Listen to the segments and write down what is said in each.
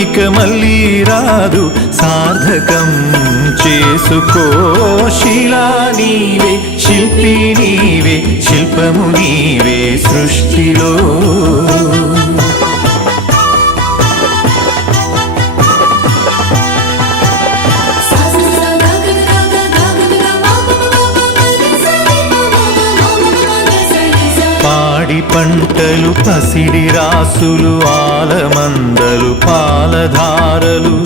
ఇక మళ్ళీ రాదు. సార్థకం చేసుకో శిలా నీవే శిల్పి నీవే శిల్పము నీవే సృష్టిలో. పంటలు పసిడి రాసులు ఆలమందలు పాలధారలు.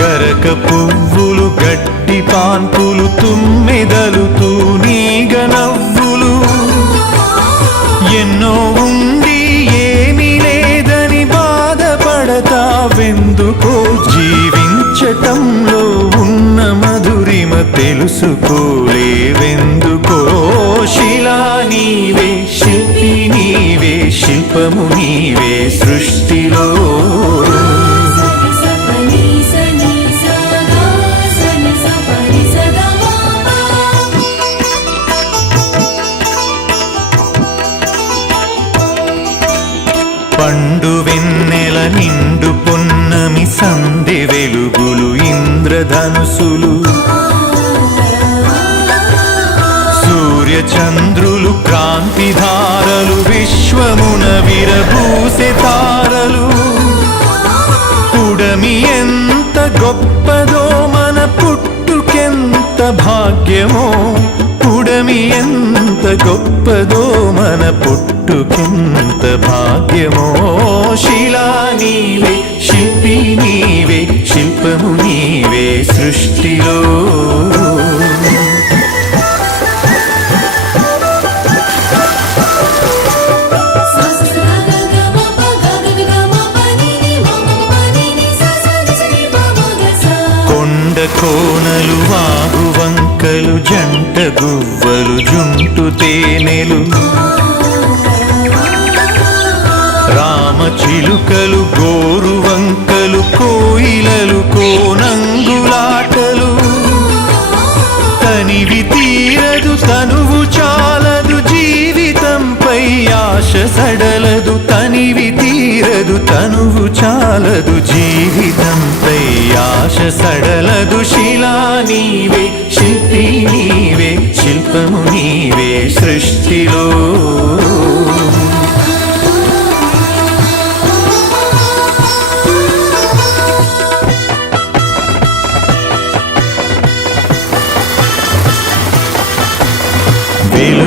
గరక పువ్వులు గట్టి పాన్పులు తుమ్మెదలు తూనీగ నవ్వులు ఎన్నో ఉండి ఏమీ లేదని బాధపడతావెందుకో? జీవించటంలో ఉన్న మధురిమ తెలుసుకోలేవెందుకో? శిలా నీవే శిల్పి నీవే శిల్పము నీవే సృష్టిలో. పండు వెన్నెల నిండు పొన్నమి సంధి వెలుగులు ఇంద్రధనుసులు చంద్రులు విశ్వమున విరబూసె తారలు. పుడమి ఎంత గొప్పదో మన పుట్టుకెంత భాగ్యమో. పుడమి ఎంత గొప్పదో మన పుట్టుకెంత భాగ్యమో. శిలా నీవే శిల్పి నీవే శిల్పము నీవే సృష్టిలో. కోనలు వాగు వంకలు జంట గువ్వలు జుంటు తేనెలు. రామ చిలుకలు గోరు వంకలు కోయిలలు కోనంగులాటలు. తనివి తీరదు తనువు చాలదు జీవితంపై ఆశ సడలదు తనివి తీరదు తనువు చాలదు జీవితంపై ఆశ సడలదు శిలా నీవే శిల్పి నీవే శిల్పము నీవే సృష్టిలో.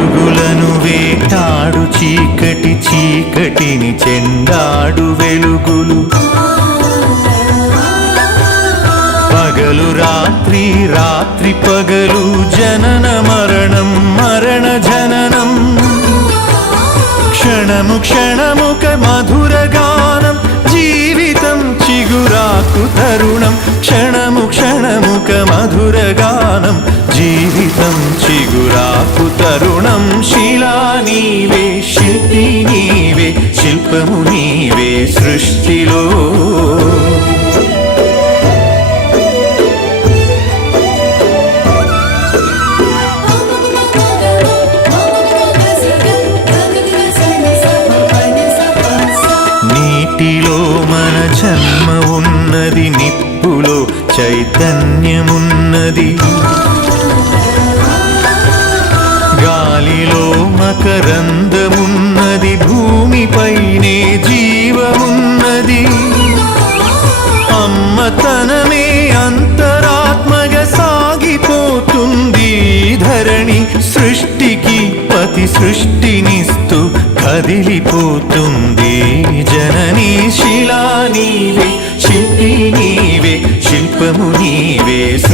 వెలుగులను వేటాడు చీకటి చీకటిని చెందాడు వెలుగులు. పగలు రాత్రి రాత్రి పగలు జనన మరణం మరణ జననం. క్షణము క్షణముక మధురగా నాకు తరుణం క్షణము క్షణముక మధురగానం జీవితం చిగురాకు తరుణం శిలా నీవే శిల్పి నీవే శిల్పము నీవే సృష్టిలో.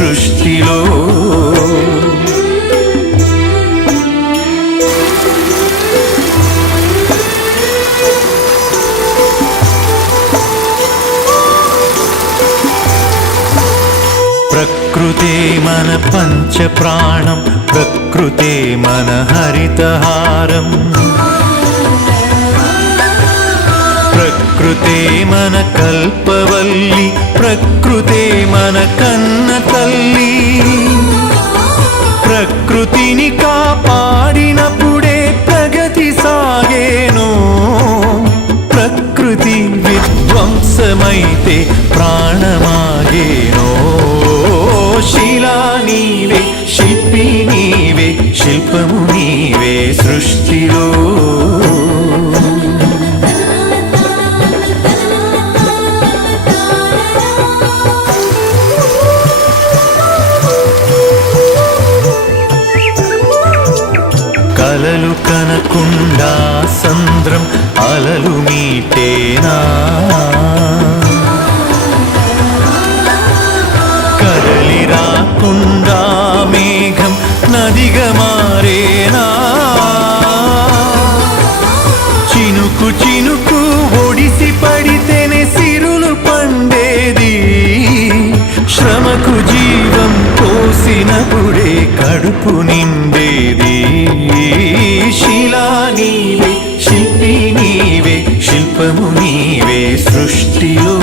సృష్టిలో. ప్రకృతే మన పంచ ప్రాణం ప్రకృతే మన హరితహారం. ప్రకృతే మన కల్పవల్లి ప్రకృతే మన కన్న తల్లి. ప్రకృతిని కాపాడినప్పుడే ప్రగతి సాగేను. ప్రకృతి విధ్వంసమైతే ప్రాణమాగేనో. జీవం పోసినప్పుడే కడుపు నిండేది. శిలా నీవే శిల్పి నీవే శిల్పము నీవే సృష్టిలో.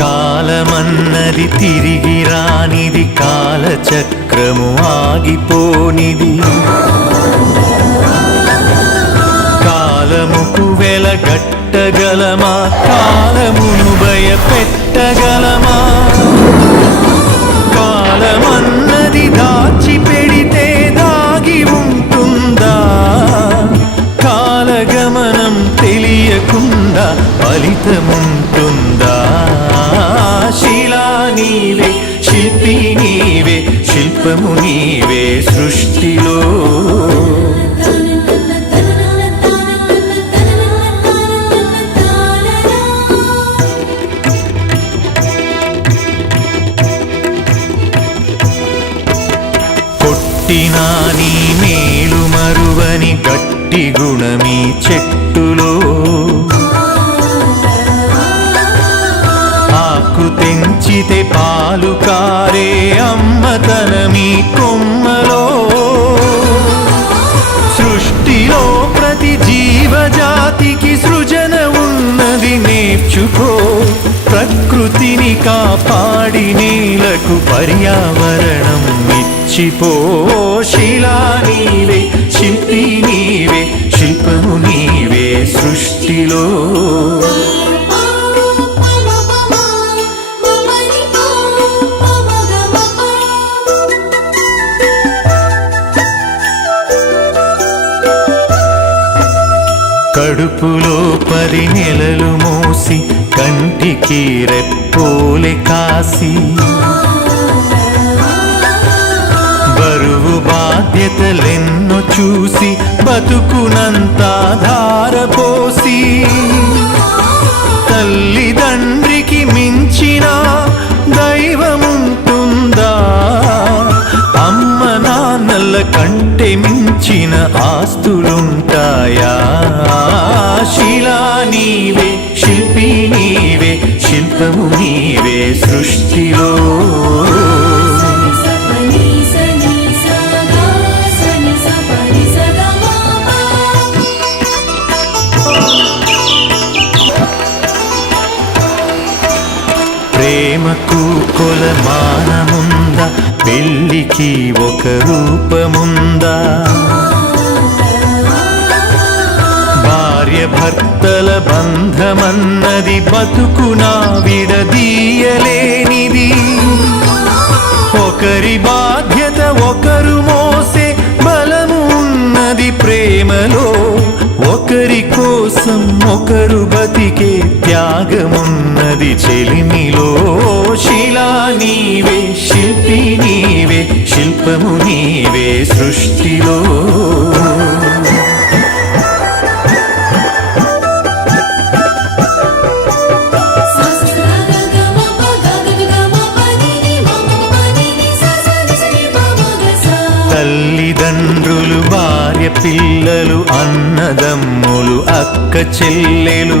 కాలమన్నది తిరిగి రానిది కాలచక్ర. కాలచక్రము ఆగిపోనిది. కాలముకు వెలగట్టగలమా కాలమును భయపెట్టగలమా? ఆకు తెంచితే పాలు కారే అమ్మతనమీ కొమ్మలో. సృష్టిలో ప్రతి జీవజాతికి సృజన ఉన్నది నేర్చుకో. ప్రకృతిని కాపాడి నీలకు పర్యావరణం ఇచ్చిపో. శిలా నీవే శిల్పి నీవే శిల్పము నీవే సృష్టిలో. పది నెలలు మోసి కంటికి రెప్పోలే కాసి. బరువు బాధ్యతలెన్నో చూసి బతుకునంత ధారపోసి తల్లిదండ్రికి మించిన దైవముంటుందా? నాన్నల కంటే మించిన ఆస్తులుంటాయా? శిలా నీవే శిల్పి నీవే శిల్పము నీవే సృష్టిలో. ప్రేమకు కొలమానముందా? పెళ్ళికి ఒక రూపముందా? భార్య భర్తల బంధమన్నది బతుకునా విడదీయలేనిది. ఒకరి బాధ్యత ఒకరు మోసే బలము ఉన్నది ప్రేమలో. ఒకరి కోసం ఒకరు బతికే త్యాగమున్నది చెలిమిలో. శిలా నీవే శిల్పి నీవే శిల్పము నీవే సృష్టిలో. తల్లిదండ్రులు భార్య పిల్లలు అన్నదమ్ములు అక్క చెల్లెలు.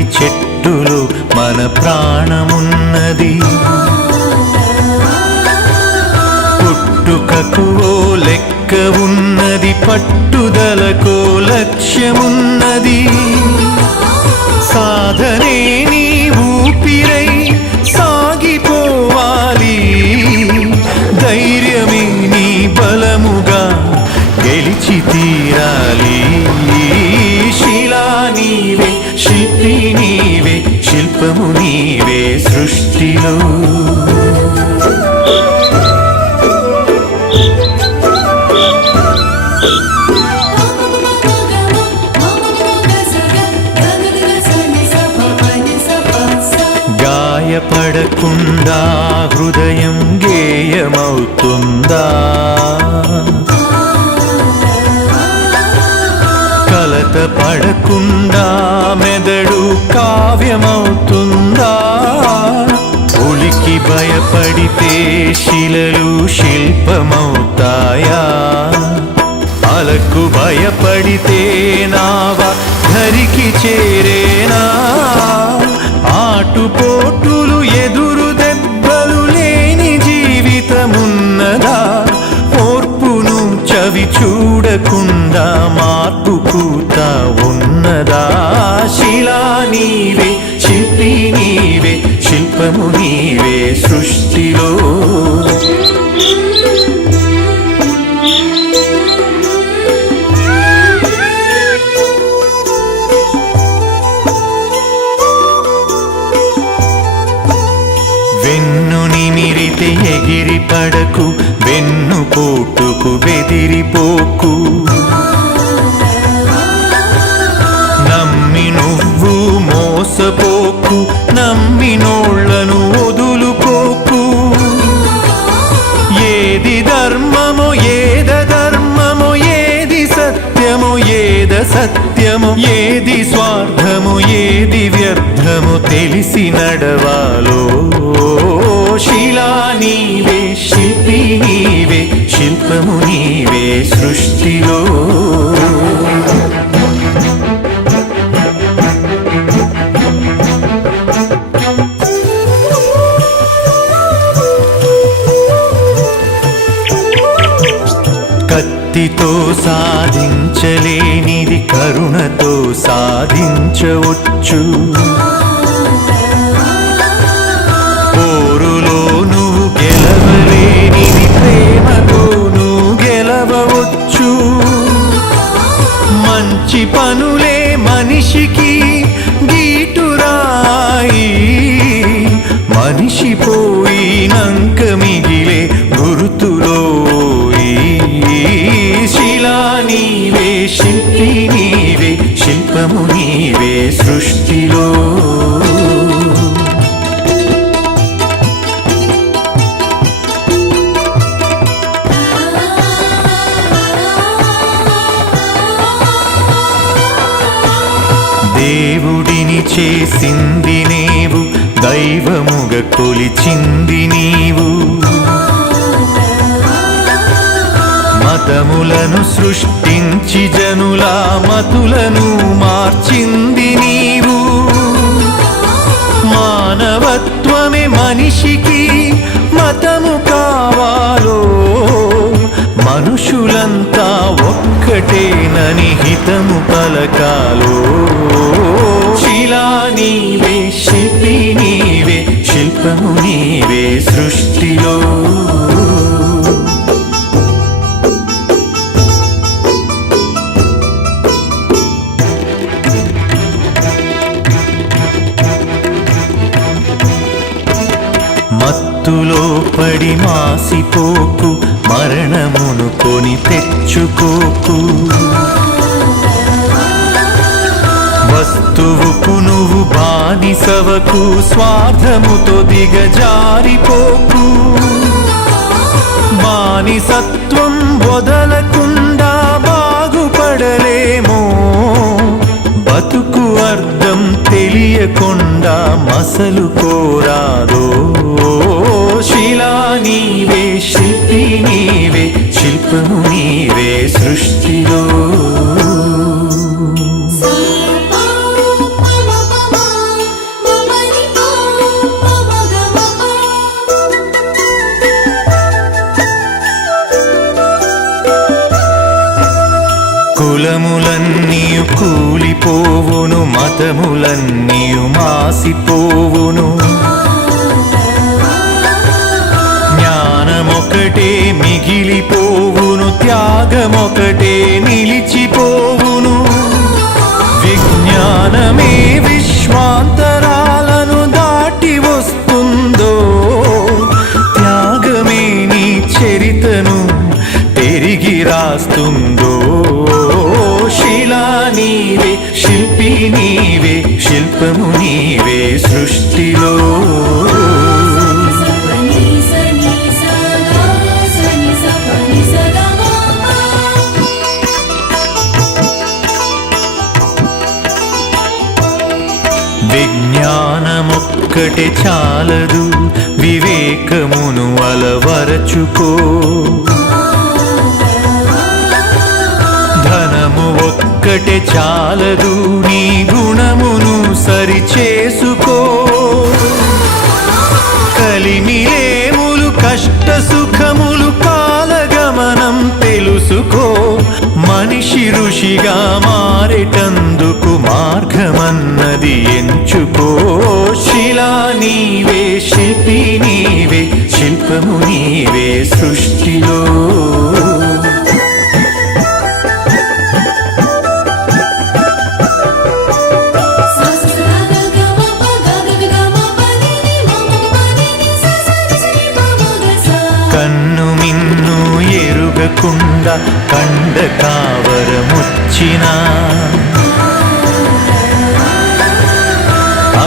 ప్రతి చెట్టులో మన ప్రాణమున్నది. పుట్టుకకు ఓ లెక్క ఉన్నది పట్టుదలకో లక్ష్యమున్నది. సాధనే నీ ఊపిరై సాగిపోవాలి. ధైర్యమే నీ బలముగా గెలిచి తీరాలి. సృష్టిలో గాయపడకుండా హృదయం గేయమవుతుందా? కలత పడకుండా మెదడు కావ్యమవుతుంది ఉలికి భయపడితే శిలలు శిల్పమవుతాయా? అలకు భయపడితే నావ ధరికి చేరేనా? ఆటుపోటులు ఎదురు దెబ్బలు లేని జీవితమున్నదా? ఓర్పును చవి చూడకుండా మార్పు కూత ఉన్నదా? శిలా నీవే శిల్పి నీవే నీవే సృష్టిలో. ఎగిరి పడకు వెన్ను పోటుకు బెదిరిపోకు. నమ్మి నువ్వు మోసపోకు నమ్మినోళ్ళను వదులుకోకు. ఏది ధర్మము ఏద ధర్మము ఏది సత్యము ఏద సత్యము ఏది స్వార్థము ఏది వ్యర్థము తెలిసి నడవాలో. శిలా నీవే శిల్పి నీవే శిల్పము నీవే సృష్టిలో. కత్తితో సాధించలేనిది కరుణతో సాధించవచ్చు. పోరులో నువ్వు గెలవలేనిది ప్రేమతో నువ్వు గెలవవచ్చు. మంచి పనులే మనిషికి గీటురాయి. మనిషి పోయినంక సృష్టిలో. దేవుడిని చేసింది నీవు దైవముగ కొలిచింది నీవు. పాదములను సృష్టించి జనుల మతులను మార్చింది నీవు. మానవత్వమే మనిషికి మతము కావాలో మనుషులంతా ఒక్కటేనని హితము పలకాలో. శిలా నీవే శిల్పి నీవే శిల్పము నీవే సృష్టిలో మాసిపోకు మరణమును కొని తెచ్చుకోకు. వస్తువుకు నువ్వు బానిసవకు స్వార్థముతో దిగజారిపోకు. బానిసత్వం వదలకుండా బాగుపడలేమో. బతుకు అర్థం తెలియకుండా మసలు కోరాదో. శిలా నీవే నీవే శిల్పము నీవే సృష్టిలో అలవరచుకో ధనము ఒక్కటే చాలదు నీ గుణమును సరిచేసుకో. కలిమిలేములు కష్ట సుఖములు కాలగమనం తెలుసుకో. మనిషి ఋషిగా మారేటందుకు మార్గమన్నది ఎంచుకో. శిలా నీవే శిల్పి నీవే శిల్పము నీవే సృష్టిలో. కన్ను మిన్ను ఎరుగకుండా కండ కావరముచ్చినా.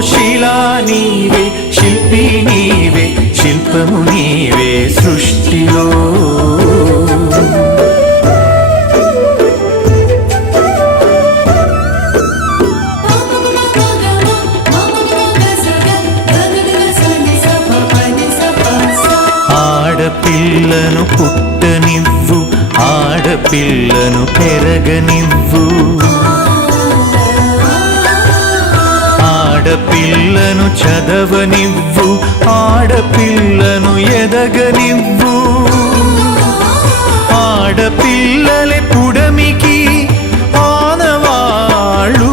శిలా నీవే శిల్పి నీవే శిల్పము నీవే సృష్టిలో. ఆడపిల్లను పుట్టనివ్వు ఆడపిల్లను పెరగనివ్వు. ఆడపిల్లను చదవనివ్వు ఆడపిల్లను ఎదగనివ్వు. ఆడపిల్లలే పుడమికి ఆనవాళ్ళు.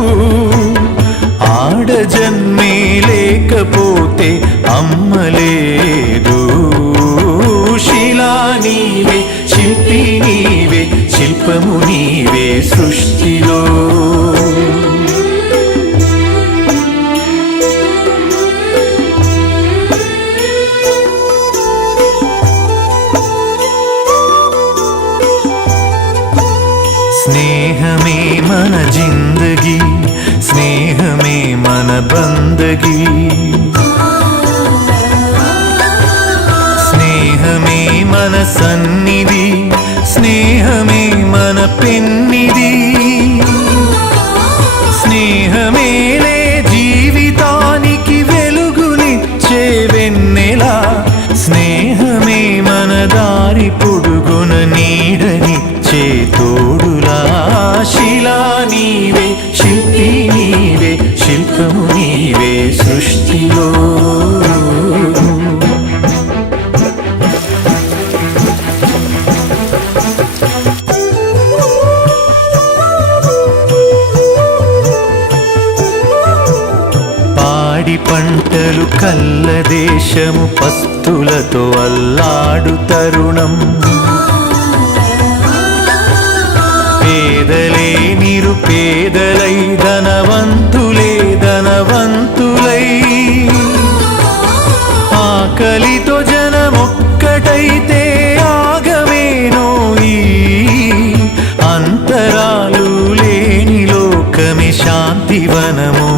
ఆడ జన్మే లేకపోతే అమ్మలేదు శిలా నీవే శిల్పి నీవే శిల్పము నీవే సృష్టి శాశ్వతము నీవే సృష్టిలో. పాడి పంటలు కల్ల దేశము పస్తులతో అల్లాడు తరుణం. జీవనము.